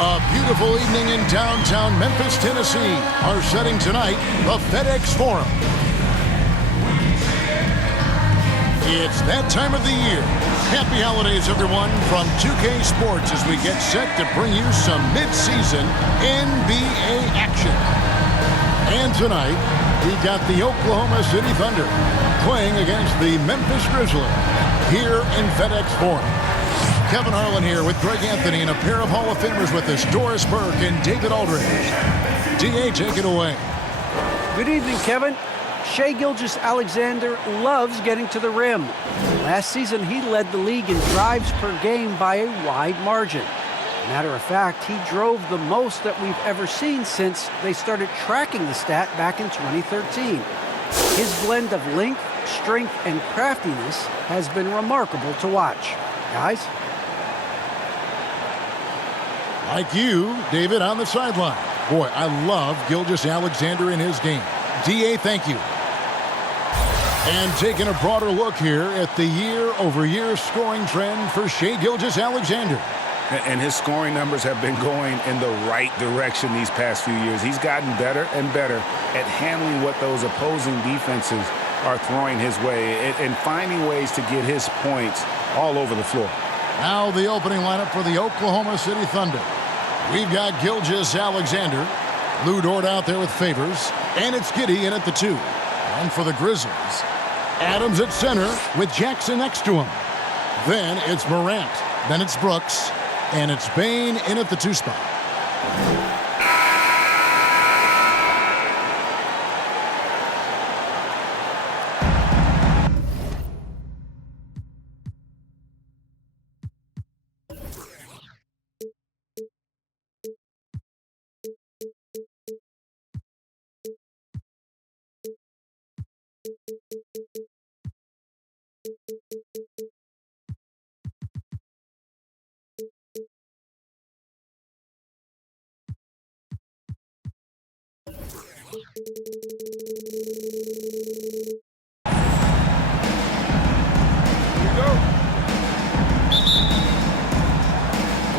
A beautiful evening in downtown Memphis, Tennessee. Our setting tonight, the FedEx Forum. It's that time of the year. Happy holidays, everyone, from 2K Sports as we get set to bring you some mid-season NBA action. And tonight, we've got the Oklahoma City Thunder playing against the Memphis Grizzlies here in FedEx Forum. Kevin Harlan here with Greg Anthony and a pair of Hall of Famers with us, Doris Burke and David Aldridge. D.A., take it away. Good evening, Kevin. Shai Gilgeous-Alexander loves getting to the rim. Last season, he led the league in drives per game by a wide margin. Matter of fact, he drove the most that we've ever seen since they started tracking the stat back in 2013. His blend of length, strength, and craftiness has been remarkable to watch. Guys? Like you, David, on the sideline. Boy, I love Gilgeous-Alexander in his game. D.A., thank you. And taking a broader look here at the year-over-year scoring trend for Shai Gilgeous-Alexander. And his scoring numbers have been going in the right direction these past few years. He's gotten better and better at handling what those opposing defenses are throwing his way and finding ways to get his points all over the floor. Now the opening lineup for the Oklahoma City Thunder. We've got Gilgeous-Alexander, Lou Dort out there with Favors, and it's Giddey in at the 2. And for the Grizzlies, Adams at center with Jackson next to him. Then it's Morant, then it's Brooks, and it's Bane in at the 2 spot.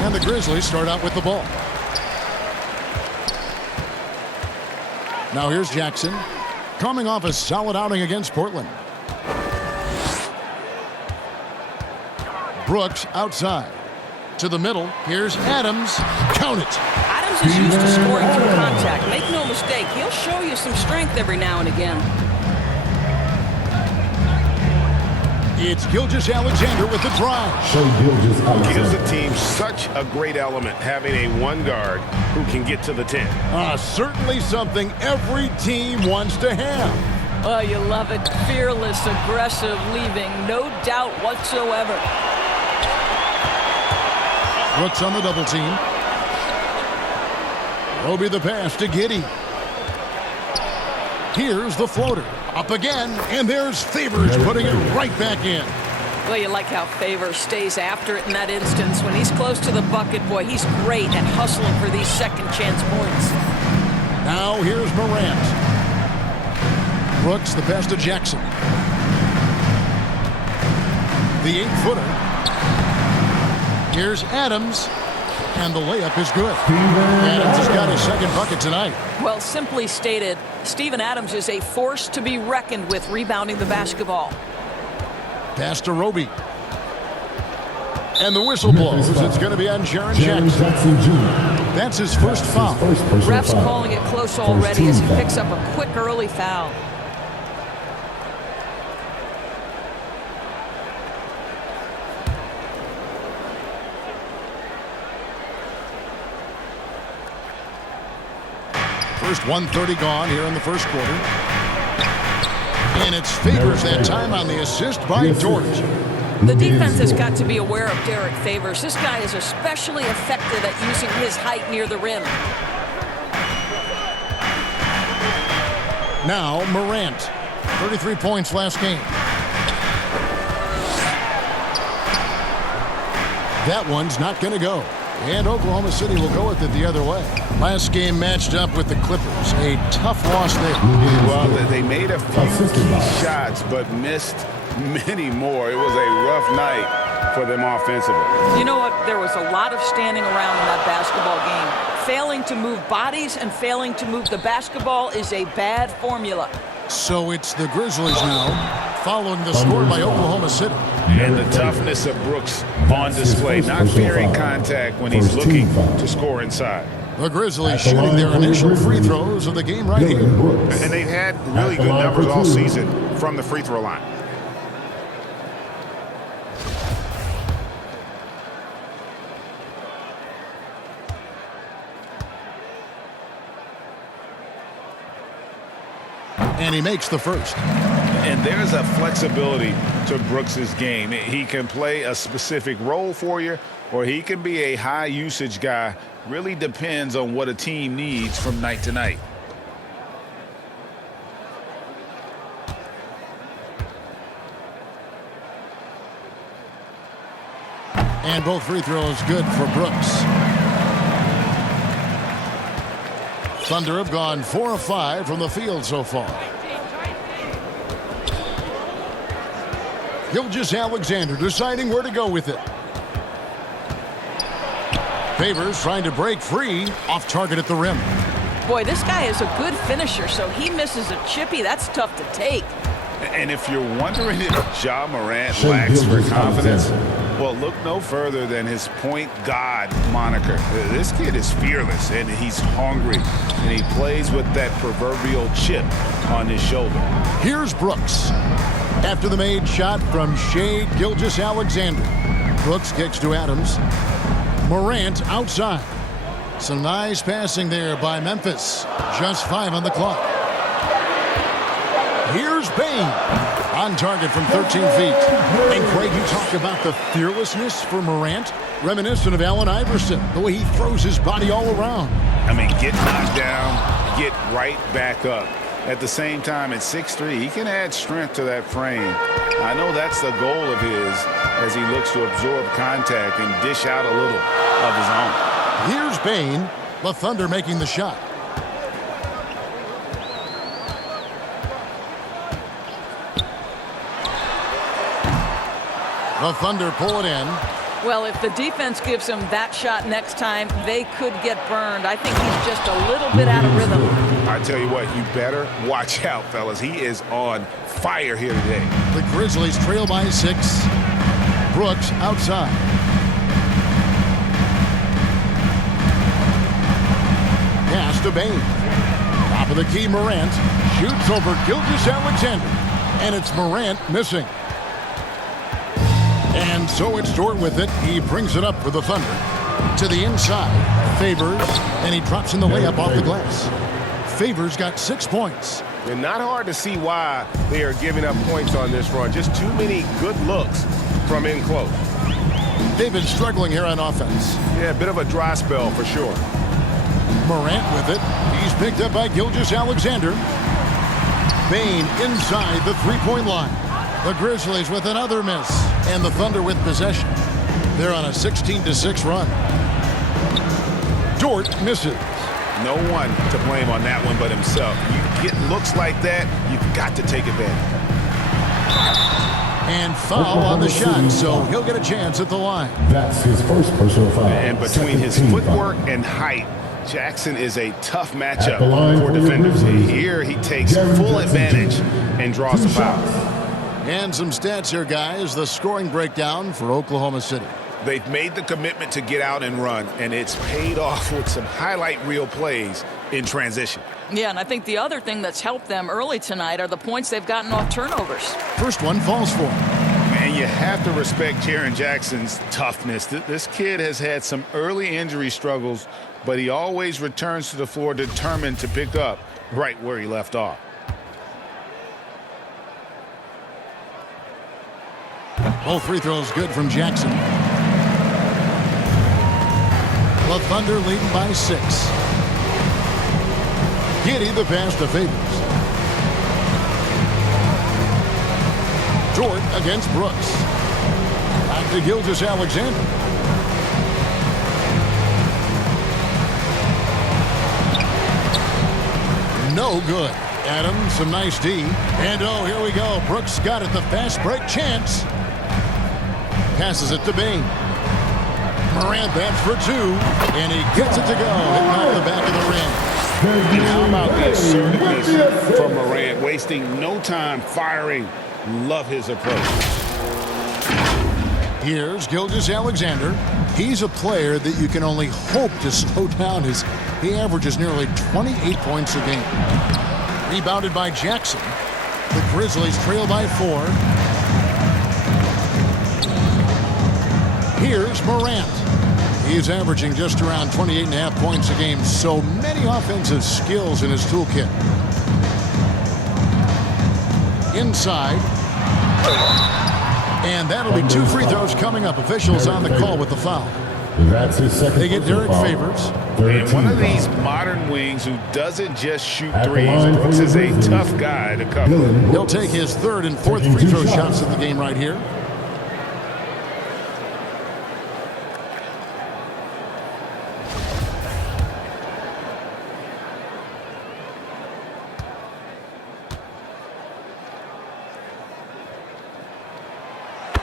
And the Grizzlies start out with the ball. Now here's Jackson, coming off a solid outing against Portland. Brooks outside. To the middle, here's Adams. Count it. Adams is used to scoring through contact. Make no mistake, he'll show you some strength every now and again. It's Gilgeous-Alexander with the drive. Gives the team such a great element having a one guard who can get to the 10. Certainly something every team wants to have. Oh, you love it. Fearless, aggressive, leaving no doubt whatsoever. Brooks on the double team. Roby the pass to Giddey. Here's the floater. Up again, and there's Favors putting it right back in. Well, you like how Favors stays after it in that instance. When he's close to the bucket, boy, he's great at hustling for these second chance points. Now here's Morant. Brooks the pass to Jackson. The 8-footer. Here's Adams. And the layup is good. Adams has got his second bucket tonight. Well, simply stated, Steven Adams is a force to be reckoned with rebounding the basketball. Pass to Roby. And the whistle blows. It's going to be on Jaren Jackson. That's his first foul. Refs calling it close already as he picks up a quick early foul. First 1:30 gone here in the first quarter. And it's Favors that time on the assist by Dort. The defense has got to be aware of Derek Favors. This guy is especially effective at using his height near the rim. Now Morant, 33 points last game. That one's not going to go. And Oklahoma City will go with it the other way. Last game matched up with the Clippers. A tough loss there. Well, they made a few key shots, but missed many more. It was a rough night for them offensively. You know what? There was a lot of standing around in that basketball game. Failing to move bodies and failing to move the basketball is a bad formula. So it's the Grizzlies now, following the score by Oklahoma City. And the toughness of Brooks on display, not fearing contact when he's looking to score inside. The Grizzlies shooting their initial free throws of the game right here. And they've had really good numbers all season from the free throw line. And he makes the first. And there's a flexibility to Brooks's game. He can play a specific role for you, or he can be a high usage guy. Really depends on what a team needs from night to night. And both free throws good for Brooks. Thunder have gone 4 of 5 from the field so far. Gilgeous-Alexander deciding where to go with it. Favors trying to break free, off target at the rim. Boy, this guy is a good finisher, so he misses a chippy. That's tough to take. And if you're wondering if Ja Morant lacks for confidence, well, look no further than his point guard moniker. This kid is fearless, and he's hungry, and he plays with that proverbial chip on his shoulder. Here's Brooks. After the made shot from Shai Gilgeous-Alexander. Brooks kicks to Adams. Morant outside. Some nice passing there by Memphis. Just 5 on the clock. Here's Bain. On target from 13 feet. And Craig, you talk about the fearlessness for Morant. Reminiscent of Allen Iverson. The way he throws his body all around. I mean, get knocked down, get right back up. At the same time, at 6'3", he can add strength to that frame. I know that's the goal of his as he looks to absorb contact and dish out a little of his own. Here's Bain. The Thunder making the shot. The Thunder pull it in. Well, if the defense gives him that shot next time, they could get burned. I think he's just a little bit out of rhythm. I tell you what, you better watch out, fellas. He is on fire here today. The Grizzlies trail by 6. Brooks outside. Pass to Bain. Top of the key, Morant. Shoots over Gilgeous-Alexander. And it's Morant missing. And so it's Dort with it. He brings it up for the Thunder. To the inside. Favors. And he drops in the layup off the glass. Favors got 6 points. And not hard to see why they are giving up points on this run. Just too many good looks from in close. They've been struggling here on offense. Yeah, a bit of a dry spell for sure. Morant with it. He's picked up by Gilgeous-Alexander. Bain inside the three-point line. The Grizzlies with another miss. And the Thunder with possession. They're on a 16-6 run. Dort misses. No one to blame on that one but himself. You get looks like that, you've got to take advantage. And foul on the shot, so he'll get a chance at the line. That's his first personal foul. And between his footwork and height, Jackson is a tough matchup for defenders. Here he takes full advantage and draws a foul. And some stats here, guys. The scoring breakdown for Oklahoma City. They've made the commitment to get out and run, and it's paid off with some highlight reel plays in transition. Yeah, and I think the other thing that's helped them early tonight are the points they've gotten off turnovers. First one falls for him. And you have to respect Jaren Jackson's toughness. This kid has had some early injury struggles, but he always returns to the floor determined to pick up right where he left off. Both free throws good from Jackson. The Thunder leading by 6. Giddey the pass to Favors. Dort against Brooks. Back to Gilgeous-Alexander. No good. Adams, some nice D. And oh, here we go. Brooks got it. The fast break chance. Passes it to Bain. Morant bats for two, and he gets it to go. Hitting off the back of the rim. And how about the assertiveness from Morant, wasting no time firing. Love his approach. Here's Gilgeous-Alexander. He's a player that you can only hope to slow down as he averages nearly 28 points a game. Rebounded by Jackson. The Grizzlies trail by 4. Here's Morant. He's averaging just around 28.5 points a game, so many offensive skills in his toolkit. Inside. And that'll be 2 free throws coming up. Officials on the call with the foul. That's his second. They get Derek Favors. And one of these modern wings who doesn't just shoot threes. Brooks is a tough guy to cover. He'll take his 3rd and 4th free throw shots of the game right here.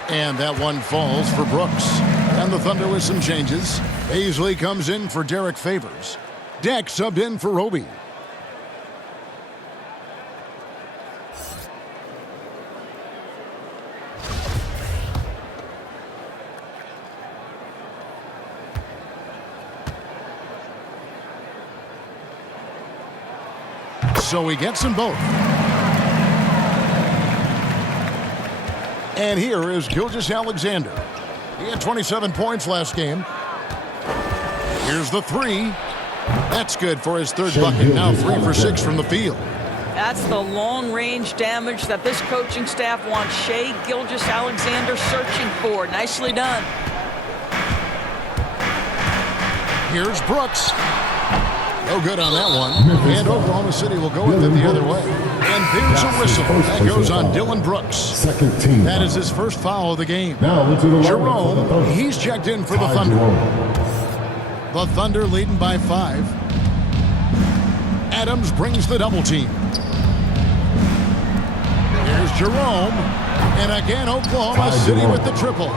And that one falls for Brooks. And the Thunder with some changes. Paisley comes in for Derek Favors. Deck subbed in for Roby. So he gets them both. And here is Gilgeous-Alexander. He had 27 points last game. Here's the 3. That's good for his 3rd bucket. Now 3 for 6 from the field. That's the long-range damage that this coaching staff wants Shai Gilgeous-Alexander searching for. Nicely done. Here's Brooks. No good on that one. And Oklahoma City will go with it the other way. And there's a whistle. That goes on Dylan Brooks. Second team. That is his first foul of the game. Now into the Jerome, he's checked in for the Thunder. The Thunder leading by 5. Adams brings the double team. Here's Jerome. And again, Oklahoma City with the triple.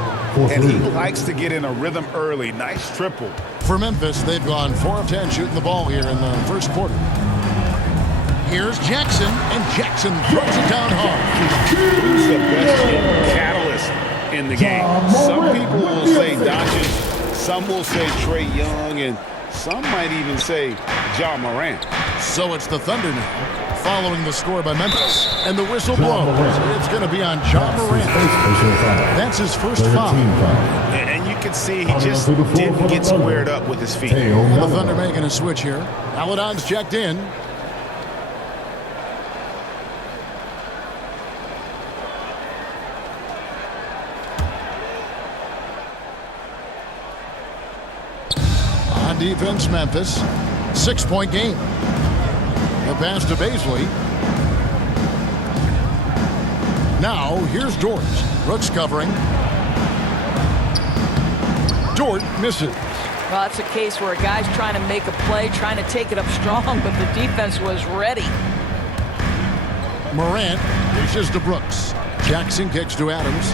And he likes to get in a rhythm early. Nice triple. For Memphis, they've gone 4 of 10 shooting the ball here in the first quarter. Here's Jackson, and Jackson throws it down hard. Who's the best catalyst in the game? Some people will say Doncic, some will say Trae Young, and some might even say Ja Morant. So it's the Thunder now, following the score by Memphis. And the whistle blows. It's going to be on Ja Morant. That's his first foul. And you can see he just didn't get squared up with his feet. And the Thunder making a switch here. Paladon's checked in. On defense, Memphis. 6-point game. The pass to Paisley. Now, here's Dort. Brooks covering. Dort misses. Well, that's a case where a guy's trying to make a play, trying to take it up strong, but the defense was ready. Morant dishes to Brooks. Jackson kicks to Adams.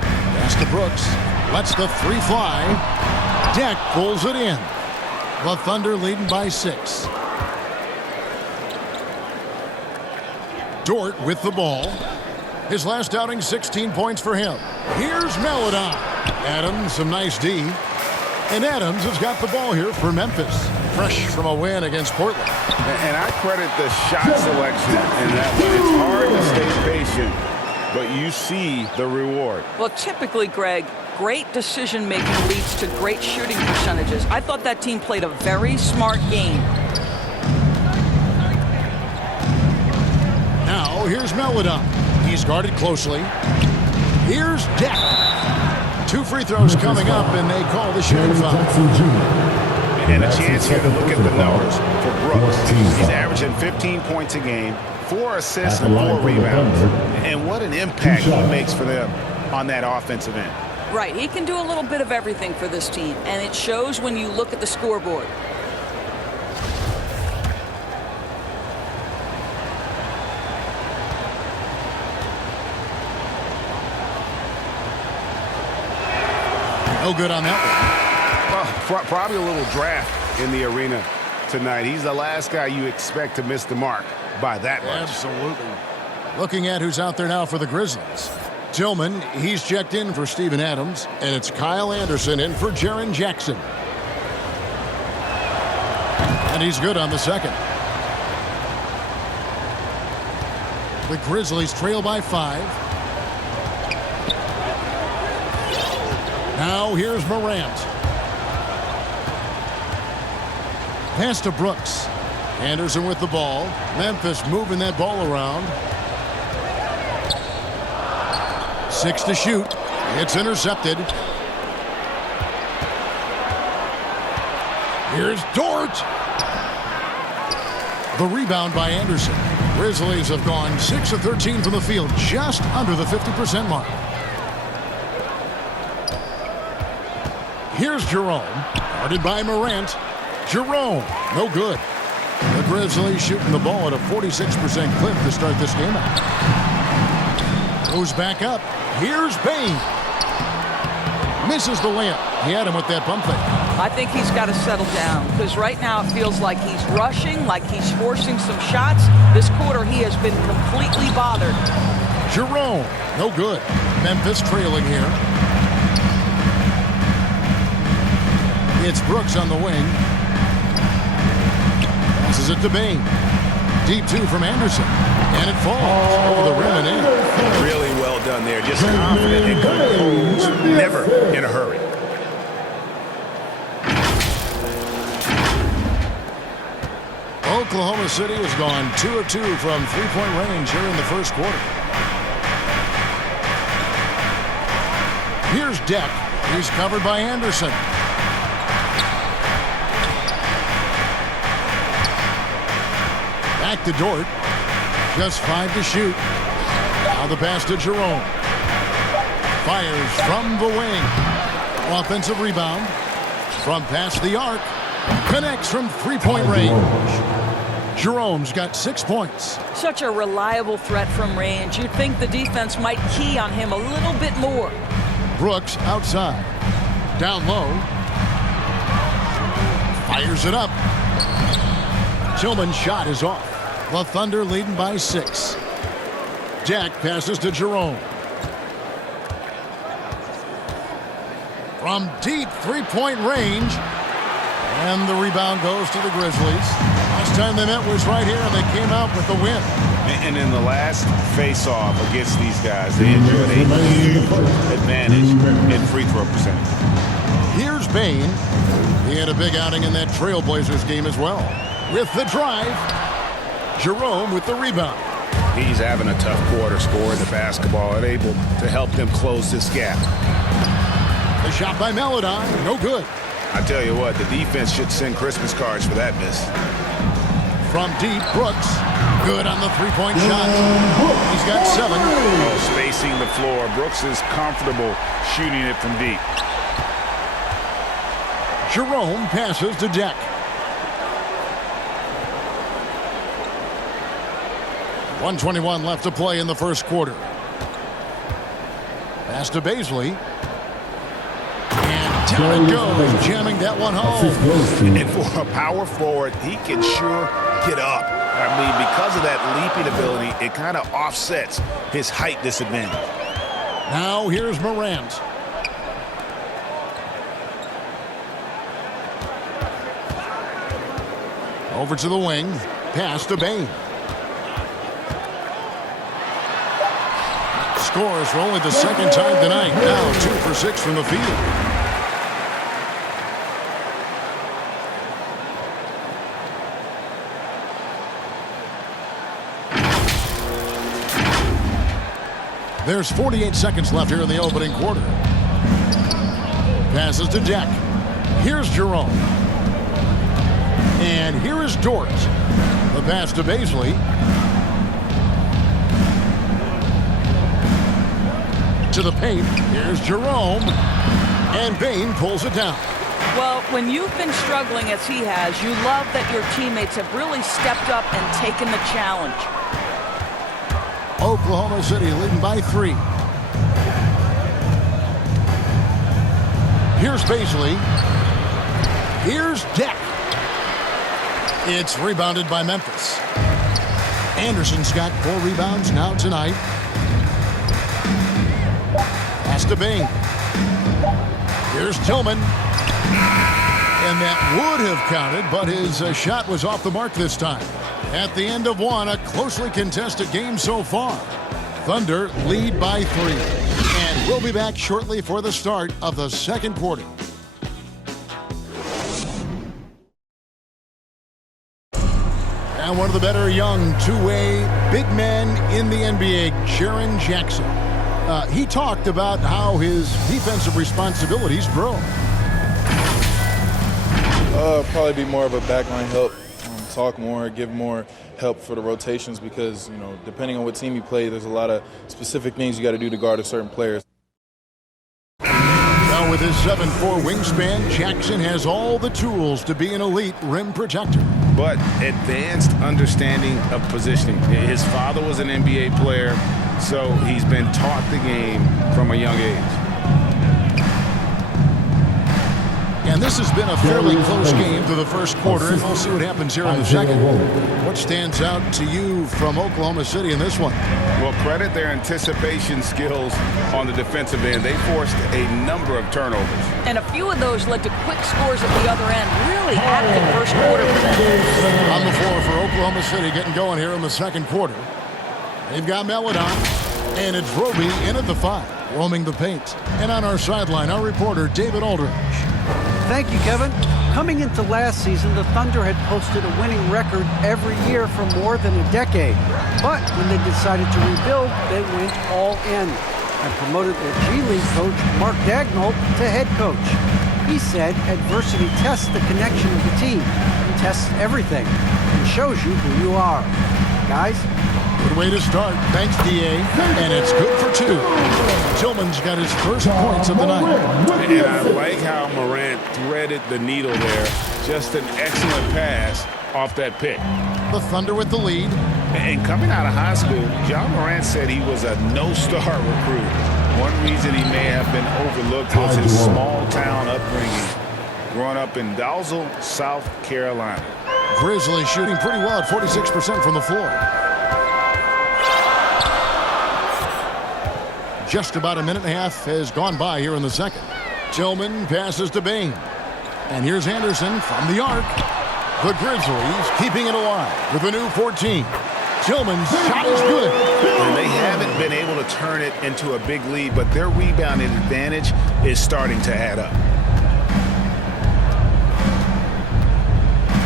Pass to Brooks. Lets the 3 fly. Deck pulls it in. The Thunder leading by 6. Dort with the ball. His last outing, 16 points for him. Here's Melodon. Adams, some nice D. And Adams has got the ball here for Memphis. Fresh from a win against Portland. And I credit the shot selection in that one. It's hard to stay patient, but you see the reward. Well, typically, Greg, great decision-making leads to great shooting percentages. I thought that team played a very smart game. Now, here's Melodon. He's guarded closely. Here's Deck. 2 free throws coming up, and they call the shooting foul. And a chance here to look at the numbers for Brooks. He's averaging 15 points a game, 4 assists and 4 rebounds. And what an impact he makes for them on that offensive end. Right, he can do a little bit of everything for this team, and it shows when you look at the scoreboard. No good on that one. Well, probably a little draft in the arena tonight. He's the last guy you expect to miss the mark by that much. Absolutely. Looking at who's out there now for the Grizzlies. Tillman, he's checked in for Steven Adams, and it's Kyle Anderson in for Jaren Jackson. And he's good on the second. The Grizzlies trail by 5. Now here's Morant. Pass to Brooks. Anderson with the ball. Memphis moving that ball around. 6 to shoot. It's intercepted. Here's Dort. The rebound by Anderson. Grizzlies have gone 6 of 13 from the field, just under the 50% mark. Here's Jerome. Guarded by Morant. Jerome, no good. The Grizzlies shooting the ball at a 46% clip to start this game out. Goes back up. Here's Bain. Misses the layup. He had him with that bump fake. I think he's got to settle down because right now it feels like he's rushing, like he's forcing some shots. This quarter he has been completely bothered. Jerome, no good. Memphis trailing here. It's Brooks on the wing. Passes it to Bain. Deep 2 from Anderson. And it falls over the rim and in. Really well done there. Just confident and composed. Never in a hurry. Oklahoma City has gone 2 of 2 from three-point range here in the first quarter. Here's Deck. He's covered by Anderson. Back to Dort. Just 5 to shoot. Now the pass to Jerome. Fires from the wing. Offensive rebound. From past the arc. Connects from three-point range. Jerome's got 6 points. Such a reliable threat from range. You'd think the defense might key on him a little bit more. Brooks outside. Down low. Fires it up. Tillman's shot is off. The Thunder leading by 6. Jack passes to Jerome. From deep three-point range. And the rebound goes to the Grizzlies. Last time they met was right here, and they came out with the win. And in the last face-off against these guys, they enjoyed a huge advantage in free throw percentage. Here's Bain. He had a big outing in that Trailblazers game as well. With the drive, Jerome with the rebound. He's having a tough quarter scoring the basketball and able to help them close this gap. The shot by Melodine, no good. I tell you what, the defense should send Christmas cards for that miss. From deep, Brooks. Good on the three-point shot. He's got 7. Oh, spacing the floor. Brooks is comfortable shooting it from deep. Jerome passes to Deck. .121 left to play in the first quarter. Pass to Baisley. And down it goes, jamming that one home. And for a power forward, he can sure get up. I mean, because of that leaping ability, it kind of offsets his height disadvantage. Now here's Morant. Over to the wing. Pass to Bain. Scores for only the second time tonight. Now 2 for 6 from the field. There's 48 seconds left here in the opening quarter. Passes to Deck. Here's Jerome. And here is Dort. The pass to Baisley. To the paint. Here's Jerome. And Bain pulls it down. Well, when you've been struggling as he has, you love that your teammates have really stepped up and taken the challenge. Oklahoma City leading by 3. Here's Paisley. Here's Deck. It's rebounded by Memphis. Anderson's got 4 rebounds now tonight. Pass to Bing. Here's Tillman. And that would have counted, but his shot was off the mark this time. At the end of one, a closely contested game so far. Thunder lead by 3. And we'll be back shortly for the start of the second quarter. And one of the better young two-way big men in the NBA, Jaren Jackson. He talked about how his defensive responsibilities grow. Probably be more of a backline help, talk more, give more help for the rotations because, you know, depending on what team you play, there's a lot of specific things you got to do to guard a certain player. Now with his 7'4" wingspan, Jackson has all the tools to be an elite rim protector. But advanced understanding of positioning. His father was an NBA player, so he's been taught the game from a young age. And this has been a fairly close game through the first quarter, and we'll see what happens here in the second. What stands out to you from Oklahoma City in this one? Well, credit their anticipation skills on the defensive end. They forced a number of turnovers. And a few of those led to quick scores at the other end. Really active first quarter for them. On the floor for Oklahoma City, getting going here in the second quarter. They've got Meladon, and it's Roby in at the 5, roaming the paint. And on our sideline, our reporter, David Aldridge. Thank you, Kevin. Coming into last season, the Thunder had posted a winning record every year for more than a decade. But when they decided to rebuild, they went all in and promoted their G League coach, Mark Dagnall, to head coach. He said adversity tests the connection of the team and tests everything and shows you who you are. Guys? Good way to start. Thanks, D.A. And it's good for 2. Tillman's got his first points of the night. And I like how Morant threaded the needle there. Just an excellent pass off that pick. The Thunder with the lead. And coming out of high school, John Morant said he was a no-star recruit. One reason he may have been overlooked was his small-town upbringing, growing up in Dalzell, South Carolina. Grizzlies shooting pretty well at 46% from the floor. Just about a minute and a half has gone by here in the second. Tillman passes to Bing. And here's Anderson from the arc. The Grizzlies keeping it alive with a new 14. Tillman's shot is good. And they haven't been able to turn it into a big lead, but their rebounding advantage is starting to add up.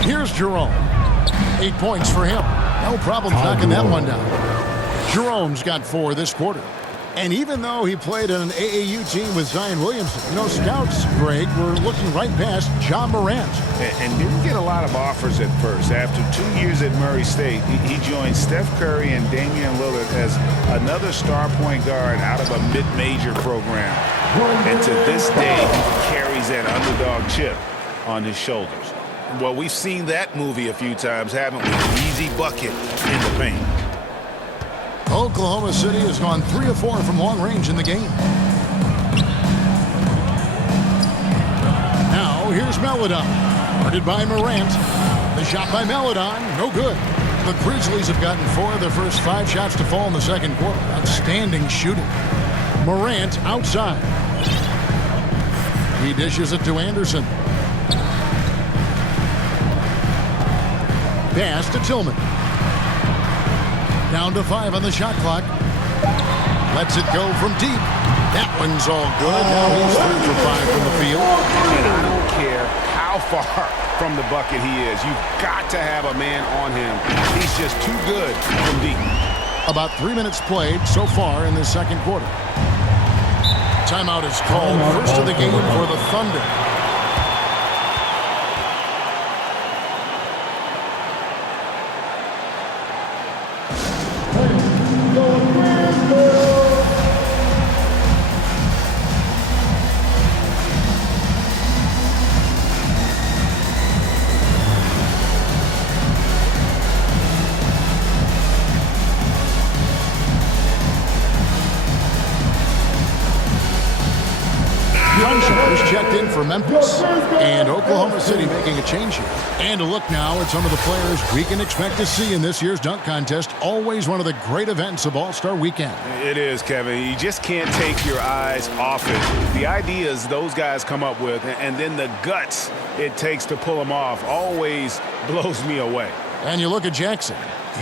Here's Jerome. 8 points for him. No problem knocking that one down. Jerome's got 4 this quarter. And even though he played on an AAU team with Zion Williamson, you know, scouts, Greg, were looking right past John Morant. And didn't get a lot of offers at first. After 2 years at Murray State, he joined Steph Curry and Damian Lillard as another star point guard out of a mid-major program. And to this day, he carries that underdog chip on his shoulders. Well, we've seen that movie a few times, haven't we? An easy bucket in the paint. Oklahoma City has gone 3 of 4 from long range in the game. Now here's Meladon, guarded by Morant. The shot by Meladon, no good. The Grizzlies have gotten 4 of their first 5 shots to fall in the second quarter. Outstanding shooting. Morant outside. He dishes it to Anderson. Pass to Tillman. Down to 5 on the shot clock. Lets it go from deep. That one's all good. Now he's 3 for 5 from the field. And I don't care how far from the bucket he is. You've got to have a man on him. He's just too good from deep. About 3 minutes played so far in this second quarter. Timeout is called. First of the game for the Thunder. checked in for Memphis. And Oklahoma City making a change here. And a look now at some of the players we can expect to see in this year's dunk contest. Always one of the great events of All-Star Weekend. It is, Kevin. You just can't take your eyes off it. The ideas those guys come up with and then the guts it takes to pull them off always blows me away. And you look at Jackson.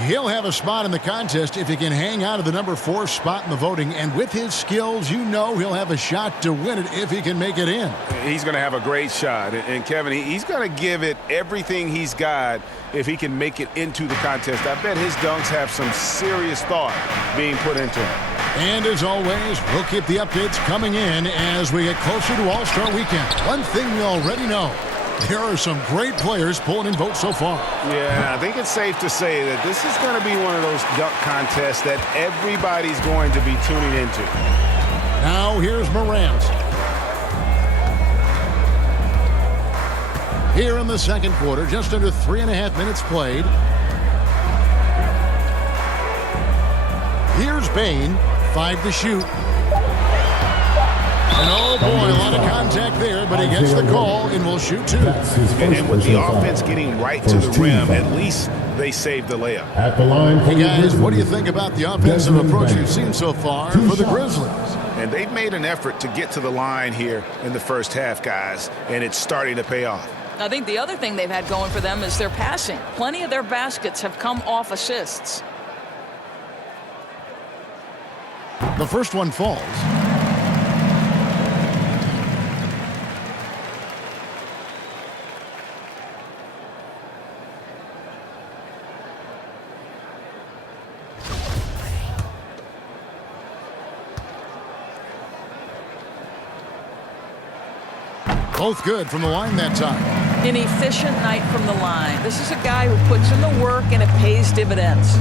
He'll have a spot in the contest if he can hang out of the number 4 spot in the voting. And with his skills, you know he'll have a shot to win it if he can make it in. He's going to have a great shot. And Kevin, he's going to give it everything he's got if he can make it into the contest. I bet his dunks have some serious thought being put into them. And as always, we'll keep the updates coming in as we get closer to All-Star Weekend. One thing we already know. There are some great players pulling in votes so far. Yeah, I think it's safe to say that this is going to be one of those dunk contests that everybody's going to be tuning into. Now here's Morant. Here in the second quarter, just under 3.5 minutes played. Here's Bain, 5 to shoot. And oh boy, a lot of contact there, but he gets the call and will shoot 2. And with the offense getting right to the rim, at least they saved the layup. At the line, hey guys, what do you think about the offensive approach you've seen so far for the Grizzlies? And they've made an effort to get to the line here in the first half, guys, and it's starting to pay off. I think the other thing they've had going for them is their passing. Plenty of their baskets have come off assists. The first one falls. Both good from the line that time. An efficient night from the line. This is a guy who puts in the work and it pays dividends.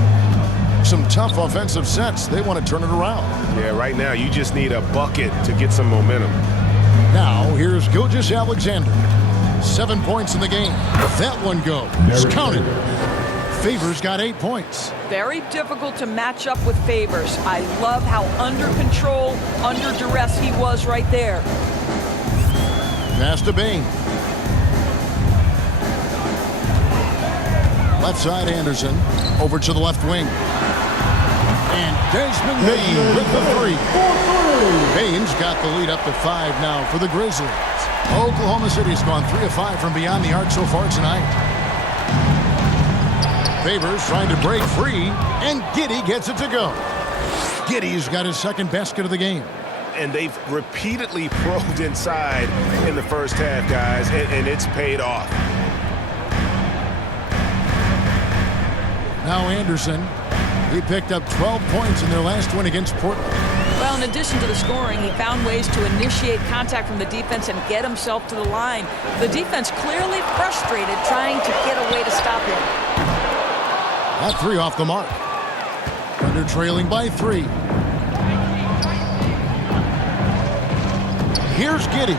Some tough offensive sets. They want to turn it around. Yeah, right now you just need a bucket to get some momentum. Now here's Gilgeous-Alexander. 7 points in the game. If that one goes, counted. Favors got 8 points. Very difficult to match up with Favors. I love how under control, under duress he was right there. Pass to Bain. Left side Anderson. Over to the left wing. And Desmond Bain with the 3. Bain's got the lead up to 5 now for the Grizzlies. Oklahoma City's gone 3 of 5 from beyond the arc so far tonight. Favors trying to break free, and Giddey gets it to go. Giddey's got his second basket of the game. And they've repeatedly probed inside in the first half, guys, and it's paid off. Now Anderson, he picked up 12 points in their last win against Portland. Well, in addition to the scoring, he found ways to initiate contact from the defense and get himself to the line. The defense clearly frustrated, trying to get a way to stop him. That 3 off the mark. Thunder trailing by 3. Here's Giddey.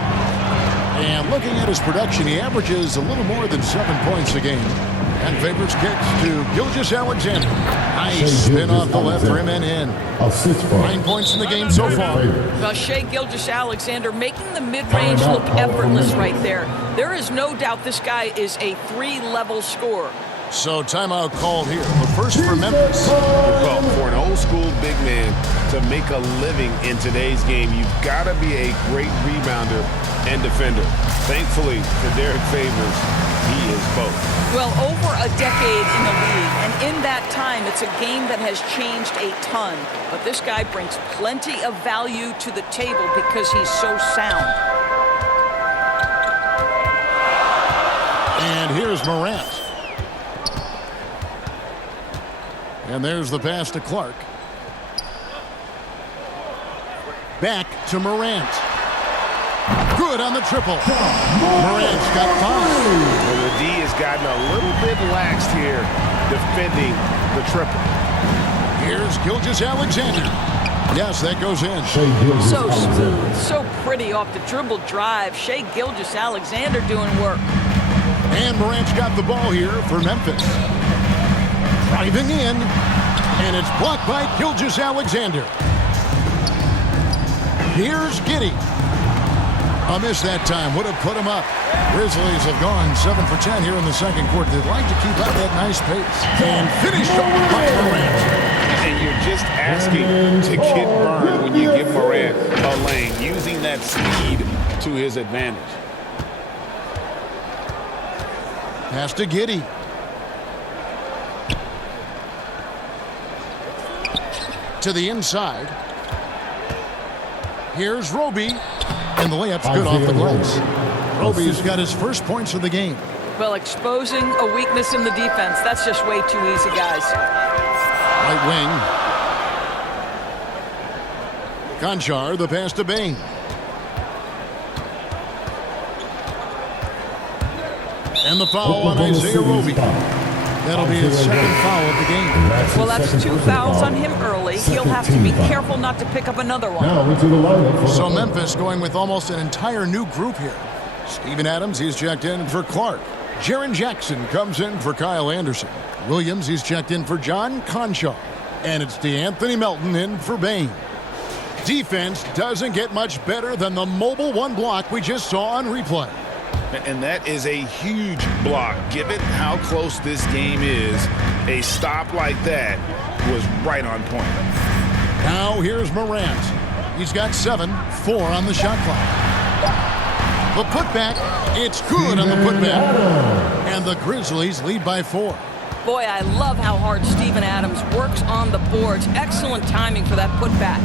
And looking at his production, he averages a little more than 7 points a game. And Favors kicks to Gilgeous-Alexander. Nice spin off the left rim and in. 9 points in the game so far. Well, Shai Gilgeous-Alexander making the mid-range look effortless right there. There is no doubt this guy is a 3-level scorer. So timeout called here. But first for Memphis. Well, for an old-school big man to make a living in today's game, you've got to be a great rebounder and defender. Thankfully for Derek Favors, he is both. Well, over a decade in the league, and in that time, it's a game that has changed a ton. But this guy brings plenty of value to the table because he's so sound. And here's Morant. And there's the pass to Clark. Back to Morant. Good on the triple. Morant's got 5. Well, the D has gotten a little bit laxed here defending the triple. Here's Gilgeous-Alexander. Yes, that goes in. So smooth, so pretty off the dribble drive. Shai Gilgeous-Alexander doing work. And Morant's got the ball here for Memphis. Driving in, and it's blocked by Gilgeous-Alexander. Here's Giddey. A miss that time would have put him up. Grizzlies have gone 7 for 10 here in the second quarter. They'd like to keep up that nice pace. And finished off by Morant. And you're just asking to get burned when you give Morant a lane, using that speed to his advantage. Pass to Giddey. To the inside. Here's Roby. And the layup's good off the glass. Roby's got his first points of the game. Well, exposing a weakness in the defense, that's just way too easy, guys. Right wing. Conchar, the pass to Bain. And the foul on Isaiah Roby. That'll be his second foul of the game. Well, that's 2 fouls on him early. He'll have to be careful not to pick up another one. So Memphis going with almost an entire new group here. Steven Adams, he's checked in for Clark. Jaren Jackson comes in for Kyle Anderson. Williams, he's checked in for John Conchar. And it's DeAnthony Melton in for Bain. Defense doesn't get much better than the mobile one block we just saw on replay. And that is a huge block. Given how close this game is, a stop like that was right on point. Now here's Morant. He's got 7, 4 on the shot clock. The putback, it's good on the putback. And the Grizzlies lead by 4. Boy, I love how hard Steven Adams works on the boards. Excellent timing for that putback.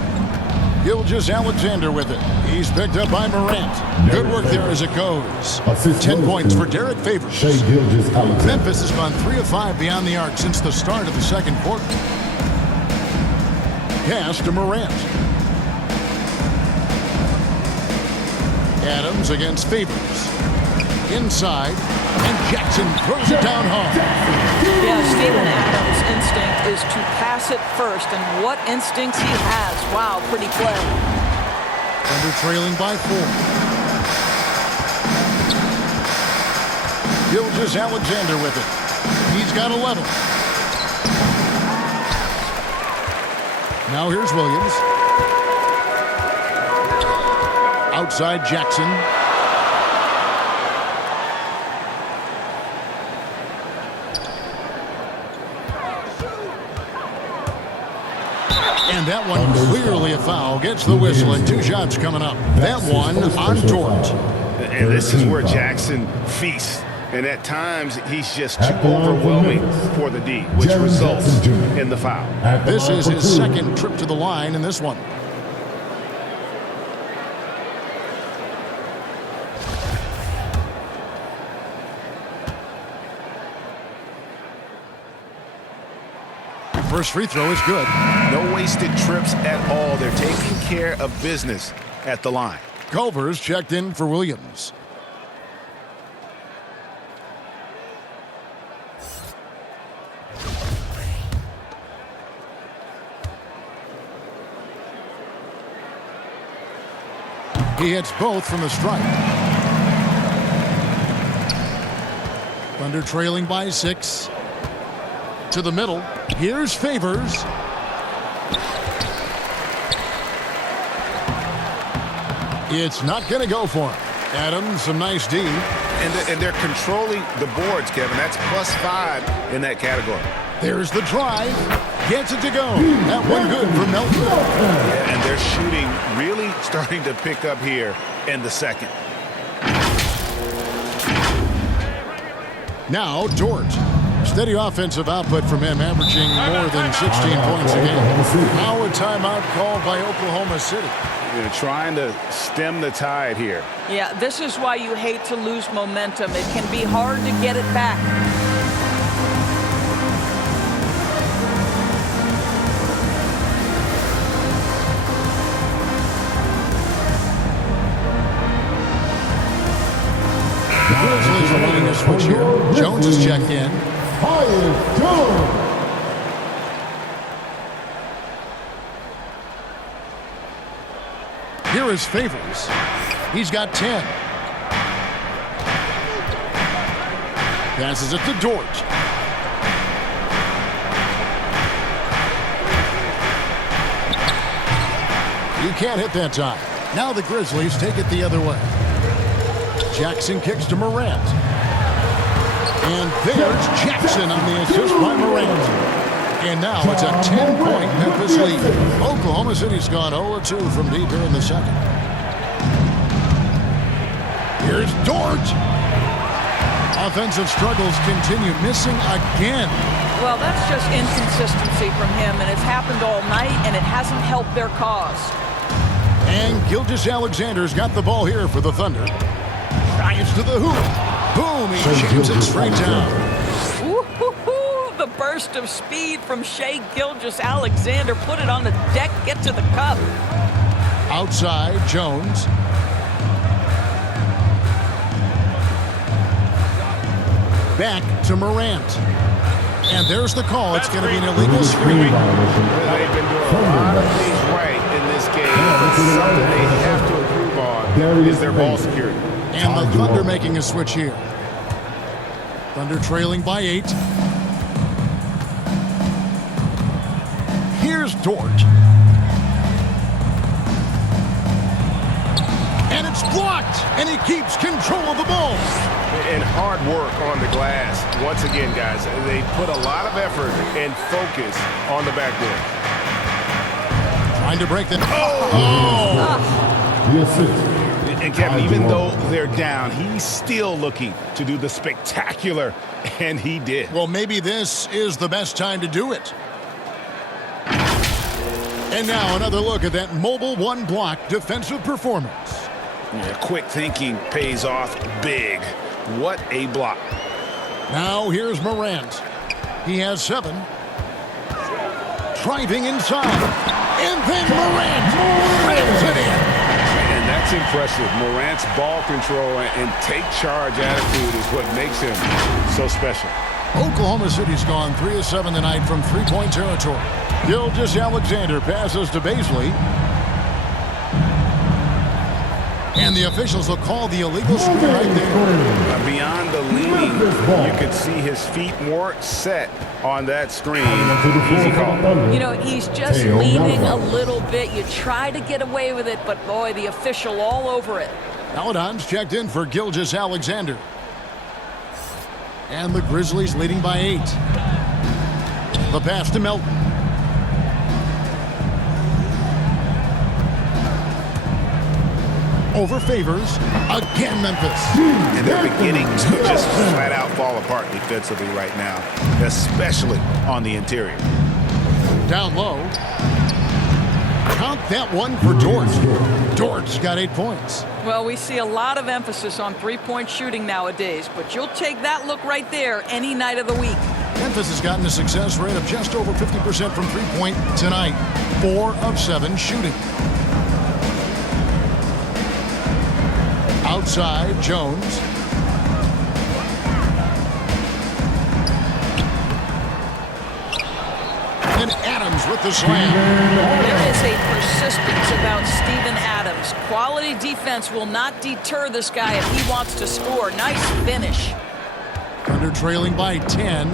Gilgeous-Alexander with it. He's picked up by Morant. Good work there as it goes. 10 points for Derek Favors. Memphis has gone 3 of 5 beyond the arc since the start of the second quarter. Pass to Morant. Adams against Favors. Inside, and Jackson throws it down hard. Yeah, Steven Adams' instinct is to pass it first, and what instincts he has. Wow, pretty play. Thunder trailing by 4. Gilgeous-Alexander with it. He's got 11. Now here's Williams. Outside Jackson. And that one clearly a foul. Gets the whistle and 2 shots coming up. That one on Tort. And this is where Jackson feasts. And at times, he's just too overwhelming for the D, which results in the foul. This is his second trip to the line in this one. First free throw is good. No wasted trips at all. They're taking care of business at the line. Culver's checked in for Williams. He hits both from the stripe. Thunder trailing by 6. To the middle. Here's Favors. It's not going to go for him. Adams, some nice D. And they're controlling the boards, Kevin. That's +5 in that category. There's the drive. Gets it to go. That one good for Melton. Yeah, and they're shooting really starting to pick up here in the second. Now Dort. Steady offensive output from him, averaging more than 16 points a game. Now a timeout called by Oklahoma City. They're trying to stem the tide here. Yeah, this is why you hate to lose momentum. It can be hard to get it back. The Grizzlies are running a switch here. Jones is checked in. Here is Favors. He's got 10. Passes it to Dort. You can't hit that time. Now the Grizzlies take it the other way. Jackson kicks to Morant. And there's Jackson on the assist by Morant. And now it's a 10-point Memphis lead. Oklahoma City's gone 0-2 from deep here in the second. Here's Dort. Offensive struggles continue, missing again. Well, that's just inconsistency from him, and it's happened all night, and it hasn't helped their cause. And Gilgeous-Alexander's got the ball here for the Thunder. Drives to the hoop. Boom, he jams it straight down. Woo-hoo-hoo, the burst of speed from Shai Gilgeous-Alexander. Put it on the deck, get to the cup. Outside, Jones. Back to Morant. And there's the call. It's going to be an illegal screen. They've been doing a lot of things right in this game, but something they have to improve on is their ball security. And the Thunder making a switch here. Thunder trailing by 8. Here's Dort. And it's blocked. And he keeps control of the ball. And hard work on the glass. Once again, guys, they put a lot of effort and focus on the backboard. Trying to break the... And Kevin, even though they're down, he's still looking to do the spectacular, and he did. Well, maybe this is the best time to do it. And now another look at that mobile one-block defensive performance. Yeah, quick thinking pays off big. What a block. Now here's Morant. He has 7. Driving inside. And then Morant rams it in. And that's impressive. Morant's ball control and take charge attitude is what makes him so special. Oklahoma City's gone 3 of 7 tonight from three-point territory. Gilgeous-Alexander passes to Baisley. And the officials will call the illegal screen right there. Beyond the leaning, you could see his feet more set on that screen. Easy call. You know, he's just leaning a little bit. You try to get away with it, but boy, the official all over it. Paladon's checked in for Gilgeous-Alexander. And the Grizzlies leading by 8. The pass to Melton. Over Favors. Again, Memphis. And they're beginning to just flat out fall apart defensively right now, especially on the interior. Down low. Count that one for Dort. Dort's got 8 points. Well, we see a lot of emphasis on three-point shooting nowadays, but you'll take that look right there any night of the week. Memphis has gotten a success rate of just over 50% from three-point tonight. 4 of 7 shooting. Outside, Jones. And Adams with the slam. There is a persistence about Steven Adams. Quality defense will not deter this guy if he wants to score. Nice finish. Thunder trailing by 10.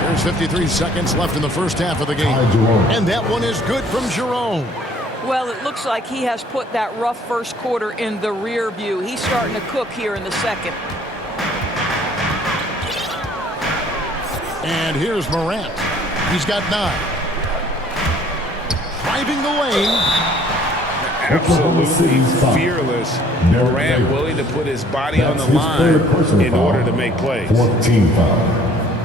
There's 53 seconds left in the first half of the game. And that one is good from Jerome. Well, it looks like he has put that rough first quarter in the rear view. He's starting to cook here in the second. And here's Morant. He's got 9. Driving the lane. Absolutely fearless. Morant willing to put his body on the line in order to make plays.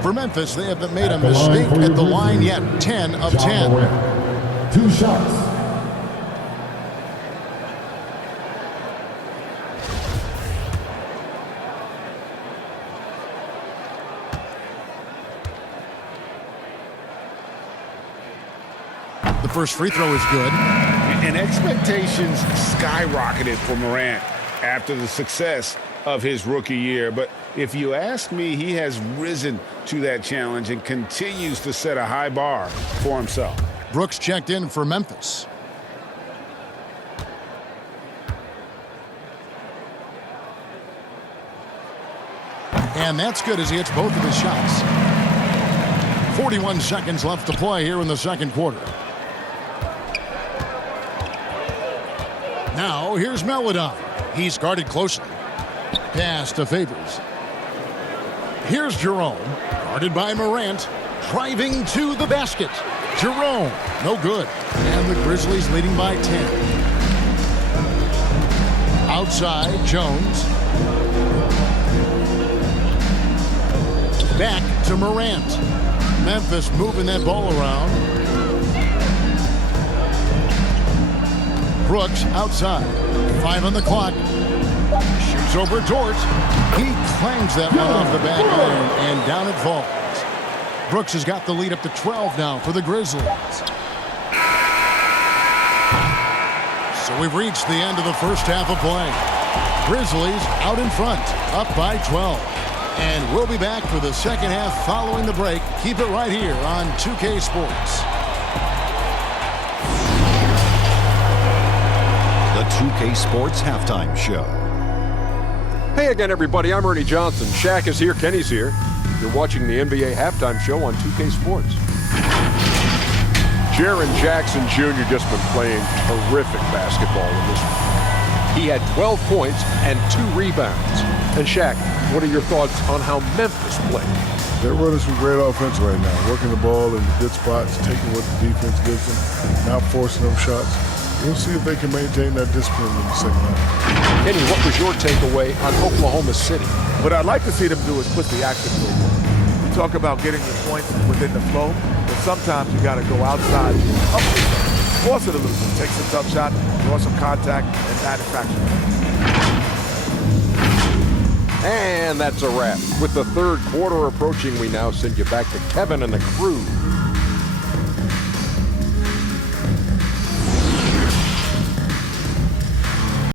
For Memphis, they haven't made a mistake at the line yet. 10 of 10. 2 shots. The first free throw is good. And expectations skyrocketed for Morant after the success of his rookie year. But if you ask me, he has risen to that challenge and continues to set a high bar for himself. Brooks checked in for Memphis. And that's good as he hits both of his shots. 41 seconds left to play here in the second quarter. Now here's Melodon. He's guarded closely. Pass to Favors. Here's Jerome, guarded by Morant, driving to the basket. Jerome, no good. And the Grizzlies leading by 10. Outside, Jones. Back to Morant. Memphis moving that ball around. Brooks outside. 5 on the clock. Shoots over Dort. He clangs that one off the back iron, and down it falls. Brooks has got the lead up to 12 now for the Grizzlies. So we've reached the end of the first half of play. Grizzlies out in front, up by 12. And we'll be back for the second half following the break. Keep it right here on 2K Sports. The 2K Sports Halftime Show. Hey again, everybody. I'm Ernie Johnson. Shaq is here. Kenny's here. You're watching the NBA Halftime Show on 2K Sports. Jaren Jackson Jr. just been playing terrific basketball in this one. He had 12 points and 2 rebounds. And Shaq, what are your thoughts on how Memphis played? They're running some great offense right now, working the ball in the good spots, taking what the defense gives them, not forcing them shots. We'll see if they can maintain that discipline in the second half. Kenny, what was your takeaway on Oklahoma City? What I'd like to see them do is put the action to work. We talk about getting the points within the flow, but sometimes you got to go outside, up the force it a little bit, take some tough shots, draw some contact, and manufacture. And that's a wrap. With the third quarter approaching, we now send you back to Kevin and the crew